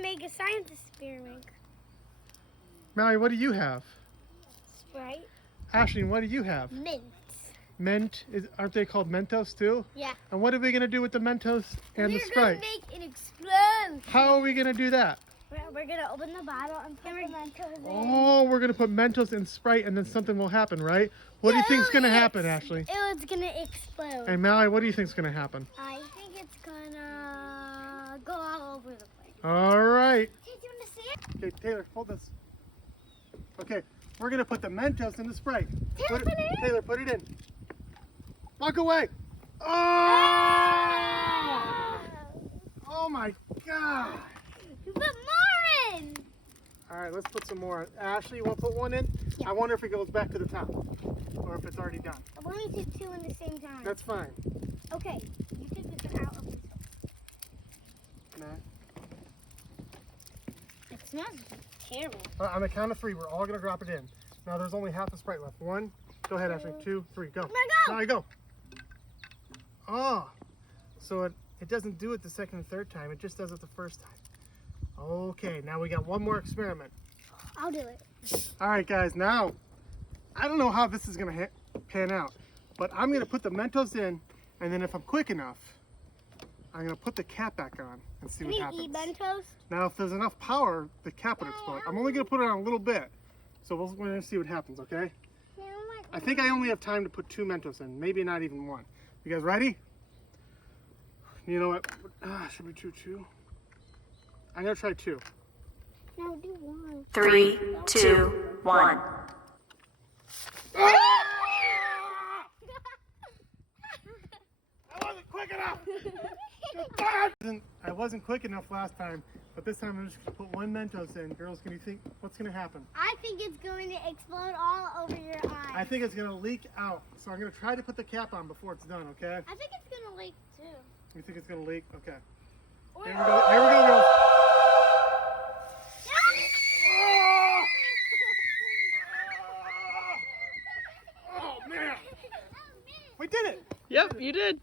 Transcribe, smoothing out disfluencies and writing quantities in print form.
to make a science experiment. Mallory, what do you have? Sprite. Ashley, what do you have? Mint. Mint, aren't they called Mentos too? Yeah. And what are we going to do with the Mentos and the Sprite? We're going to make it explode. How are we going to do that? We're going to open the bottle and put the Mentos in. Oh, we're going to put Mentos and Sprite and then something will happen, right? What do you think's going to happen, Ashley? It's going to explode. And Mallory, what do you think's going to happen? I think it's going to go all over the place. All right. Hey, do you want to see it? Okay, Taylor, hold this. Okay, we're going to put the Mentos in the Sprite. Taylor, put it in. Taylor, put it in. Walk away. Oh! Oh my God. Put more in. All right, let's put some more. Ashley, you want to put one in? Yeah. I wonder if it goes back to the top or if it's already done. I want to do two in the same time. That's fine. Okay, you take this out of this. Nah. It smells terrible. On the count of three, we're all going to drop it in. Now there's only half the Sprite left. One. Go ahead, Ashley. 2, 3, go. Now Now go. Oh, so it doesn't do it the second and third time. It just does it the first time. Okay, now we got one more experiment. I'll do it. All right, guys, now, I don't know how this is going to pan out, but I'm going to put the Mentos in, and then if I'm quick enough, I'm going to put the cap back on and see what happens. Can you eat Mentos? Now, if there's enough power, the cap would explode. I'm only going to put it on a little bit, so we're going to see what happens, okay? I think I only have time to put 2 Mentos in, maybe not even 1. You guys ready? You know what? Should we do 2? I'm going to try 2. No, do 1. 3, 2, 1. I wasn't quick enough! I wasn't quick enough last time, but this time I'm just going to put 1 Mentos in. Girls, can you think what's going to happen? I think it's going to explode all over your eyes. I think it's going to leak out. So I'm going to try to put the cap on before it's done, okay? I think it's going to leak too. You think it's going to leak? Okay. Here we go. Here we go, girls. Oh, man. We did it. Yep, you did.